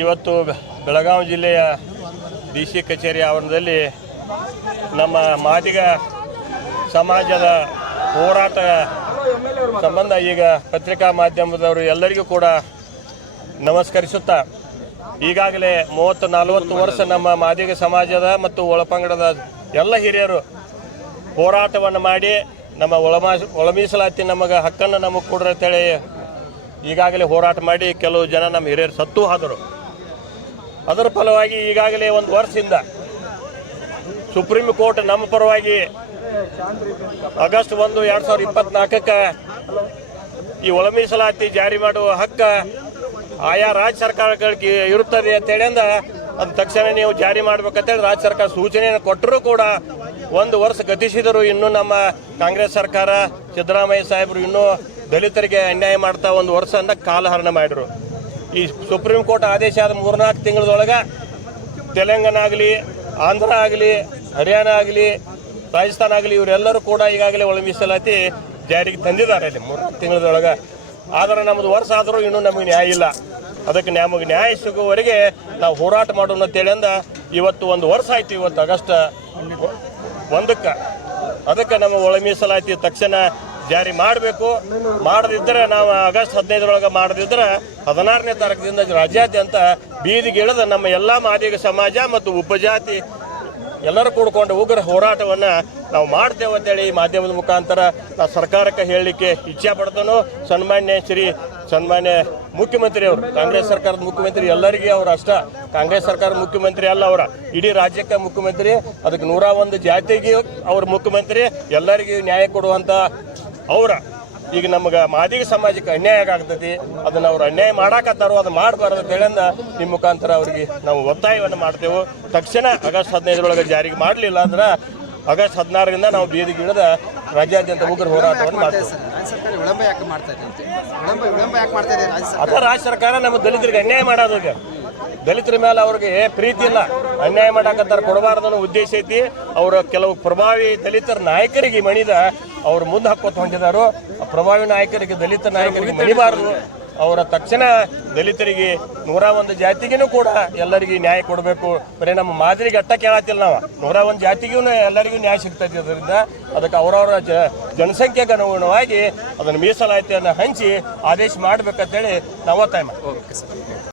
ಇವತ್ತು ಬೆಳಗಾವಿ ಜಿಲ್ಲೆಯ ಡಿ.ಸಿ. ಕಚೇರಿ ಆವರಣದಲ್ಲಿ ನಮ್ಮ ಮಾದಿಗ ಸಮಾಜದ ಹೋರಾಟ ಸಂಬಂಧ ಈಗ ಪತ್ರಿಕಾ ಮಾಧ್ಯಮದವರು ಎಲ್ಲರಿಗೂ ಕೂಡ ನಮಸ್ಕರಿಸುತ್ತಾ, ಈಗಾಗಲೇ 30-40 ವರ್ಷ ನಮ್ಮ ಮಾದಿಗ ಸಮಾಜದ ಮತ್ತು ಒಳಪಂಗಡದ ಎಲ್ಲ ಹಿರಿಯರು ಹೋರಾಟವನ್ನು ಮಾಡಿ ನಮ್ಮ ಒಳ ಮೀಸಲಾತಿ ನಮಗೆ ಹಕ್ಕನ್ನು ನಮಗೆ ಕೊಡ್ರಿ ಅಂತೇಳಿ ಈಗಾಗಲೇ ಹೋರಾಟ ಮಾಡಿ ಕೆಲವು ಜನ ನಮ್ಮ ಹಿರಿಯರು ಸತ್ತು ಹೋದರು. ಅದರ ಫಲವಾಗಿ ಈಗಾಗಲೇ 1 ವರ್ಷದಿಂದ ಸುಪ್ರೀಂ ಕೋರ್ಟ್ ನಮ್ಮ ಪರವಾಗಿ ಆಗಸ್ಟ್ 1, 2024 ಈ ಒಳ ಮೀಸಲಾತಿ ಜಾರಿ ಮಾಡುವ ಹಕ್ಕ ಆಯಾ ರಾಜ್ಯ ಸರ್ಕಾರಗಳಿಗೆ ಇರುತ್ತದೆ ಅಂತೇಳಿ ಅದು ತಕ್ಷಣ ನೀವು ಜಾರಿ ಮಾಡ್ಬೇಕಂತೇಳಿ ರಾಜ್ಯ ಸರ್ಕಾರ ಸೂಚನೆಯನ್ನು ಕೊಟ್ಟರೂ ಕೂಡ 1 ವರ್ಷ ಗತಿಸಿದರು. ಇನ್ನೂ ನಮ್ಮ ಕಾಂಗ್ರೆಸ್ ಸರ್ಕಾರ ಸಿದ್ದರಾಮಯ್ಯ ಸಾಹೇಬರು ಇನ್ನೂ ದಲಿತರಿಗೆ ಅನ್ಯಾಯ ಮಾಡ್ತಾ 1 ವರ್ಷದಿಂದ ಕಾಲಹರಣ ಮಾಡಿದರು. ಈ ಸುಪ್ರೀಂ ಕೋರ್ಟ್ ಆದೇಶ ಆದ 3-4 ತಿಂಗಳದೊಳಗೆ ತೆಲಂಗಾಣ ಆಗಲಿ, ಆಂಧ್ರ ಆಗಲಿ, ಹರಿಯಾಣ ಆಗಲಿ, ರಾಜಸ್ಥಾನ ಆಗಲಿ ಇವರೆಲ್ಲರೂ ಕೂಡ ಈಗಾಗಲೇ ಒಳ ಮೀಸಲಾತಿ ಜಾರಿಗೆ ತಂದಿದ್ದಾರೆ ಅಲ್ಲಿ 3-4 ತಿಂಗಳದೊಳಗೆ. ಆದರೆ ನಮ್ಮದು ವರ್ಷ ಆದರೂ ಇನ್ನೂ ನಮಗೆ ನ್ಯಾಯ ಇಲ್ಲ. ಅದಕ್ಕೆ ನಮಗೆ ನ್ಯಾಯ ಸಿಗುವವರೆಗೆ ನಾವು ಹೋರಾಟ ಮಾಡೋಣ ಅಂತೇಳಿ ಇವತ್ತು 1 ವರ್ಷ ಆಯಿತು. ಇವತ್ತು ಆಗಸ್ಟ್ 1ಕ್ಕೆ ಅದಕ್ಕೆ ನಮ್ಮ ಒಳ ಮೀಸಲಾತಿ ತಕ್ಷಣ ಜಾರಿ ಮಾಡಬೇಕು. ಮಾಡದಿದ್ದರೆ ನಾವು ಆಗಸ್ಟ್ 15ರೊಳಗೆ ಮಾಡದಿದ್ದರೆ 16ನೇ ತಾರೀಕಿನಿಂದ ರಾಜ್ಯಾದ್ಯಂತ ಬೀದಿಗೆ ಇಳಿದ ನಮ್ಮ ಎಲ್ಲ ಮಾದಿಗ ಸಮಾಜ ಮತ್ತು ಉಪಜಾತಿ ಎಲ್ಲರೂ ಕೂಡ್ಕೊಂಡು ಉಗ್ರ ಹೋರಾಟವನ್ನು ನಾವು ಮಾಡ್ತೇವೆ ಅಂತೇಳಿ ಈ ಮಾಧ್ಯಮದ ಮುಖಾಂತರ ನಾವು ಸರ್ಕಾರಕ್ಕೆ ಹೇಳಲಿಕ್ಕೆ ಇಚ್ಛೆ ಪಡ್ತಾನೋ. ಸನ್ಮಾನ್ಯ ಮುಖ್ಯಮಂತ್ರಿಯವರು, ಕಾಂಗ್ರೆಸ್ ಸರ್ಕಾರದ ಮುಖ್ಯಮಂತ್ರಿ ಎಲ್ಲರಿಗೆ ಅವರು ಅಷ್ಟ, ಕಾಂಗ್ರೆಸ್ ಸರ್ಕಾರದ ಮುಖ್ಯಮಂತ್ರಿ ಅಲ್ಲ, ಅವರ ಇಡೀ ರಾಜ್ಯಕ್ಕೆ ಮುಖ್ಯಮಂತ್ರಿ, ಅದಕ್ಕೆ 101 ಜಾತಿಗೆ ಅವ್ರ ಮುಖ್ಯಮಂತ್ರಿ, ಎಲ್ಲರಿಗೂ ನ್ಯಾಯ ಕೊಡುವಂಥ ಅವರ ಈಗ ನಮಗೆ ಮಾದಿಗ ಸಮಾಜಕ್ಕೆ ಅನ್ಯಾಯ ಆಗ್ತೈತಿ. ಅದನ್ನು ಅವ್ರು ಅನ್ಯಾಯ ಮಾಡಾಕತ್ತಾರೋ ಅದು ಮಾಡಬಾರ್ದು ಅಂತೇಳಿ ನಿಮ್ಮ ಮುಖಾಂತರ ಅವರಿಗೆ ನಾವು ಒತ್ತಾಯವನ್ನು ಮಾಡ್ತೇವೆ. ತಕ್ಷಣ ಆಗಸ್ಟ್ 15ರೊಳಗೆ ಜಾರಿಗೆ ಮಾಡಲಿಲ್ಲ ಅಂದ್ರೆ ಆಗಸ್ಟ್ 16ರಿಂದ ನಾವು ಬೀದಿಗೆ ಇಳಿದ ರಾಜ್ಯಾದ್ಯಂತ ಉಗ್ರ ಹೋರಾಟವನ್ನು ಮಾಡ್ತೇವೆ. ಅಥವಾ ರಾಜ್ಯ ಸರ್ಕಾರ ನಮ್ಮ ದಲಿತರಿಗೆ ಅನ್ಯಾಯ ಮಾಡೋದಕ್ಕೆ, ದಲಿತರ ಮೇಲೆ ಅವ್ರಿಗೆ ಪ್ರೀತಿ ಇಲ್ಲ, ಅನ್ಯಾಯ ಮಾಡಾಕತ್ತಾರ, ಕೊಡಬಾರ್ದು ಅನ್ನೋ ಉದ್ದೇಶ ಐತಿ. ಅವರ ಕೆಲವು ಪ್ರಭಾವಿ ದಲಿತರ ನಾಯಕರಿಗೆ ಮಣಿದ ಅವ್ರು ಮುಂದೆ ಹಾಕೋತ ಹೊಂದಿದಾರು. ಪ್ರಭಾವಿ ನಾಯಕರಿಗೆ, ದಲಿತ ನಾಯಕರಿಗೆ ಮಣಿಬಾರದು. ಅವರ ತಕ್ಷಣ ದಲಿತರಿಗೆ 101 ಜಾತಿಗೂ ಕೂಡ ಎಲ್ಲರಿಗೂ ನ್ಯಾಯ ಕೊಡಬೇಕು. ಬರೀ ನಮ್ಮ ಮಾದರಿಗೆ ಅಟ್ಟ ಕೇಳತ್ತಿಲ್ಲ, ನಾವು 101 ಜಾತಿಗೂ ಎಲ್ಲರಿಗೂ ನ್ಯಾಯ ಸಿಗ್ತೈತಿ. ಅದರಿಂದ ಅದಕ್ಕೆ ಅವರವರ ಜನಸಂಖ್ಯೆಗೆ ಅನುಗುಣವಾಗಿ ಅದನ್ನು ಮೀಸಲಾತಿಯನ್ನು ಹಂಚಿ ಆದೇಶ ಮಾಡಬೇಕಂತೇಳಿ ನಾವು ಒತ್ತಾಯ ಮಾಡ್ತೀವಿ.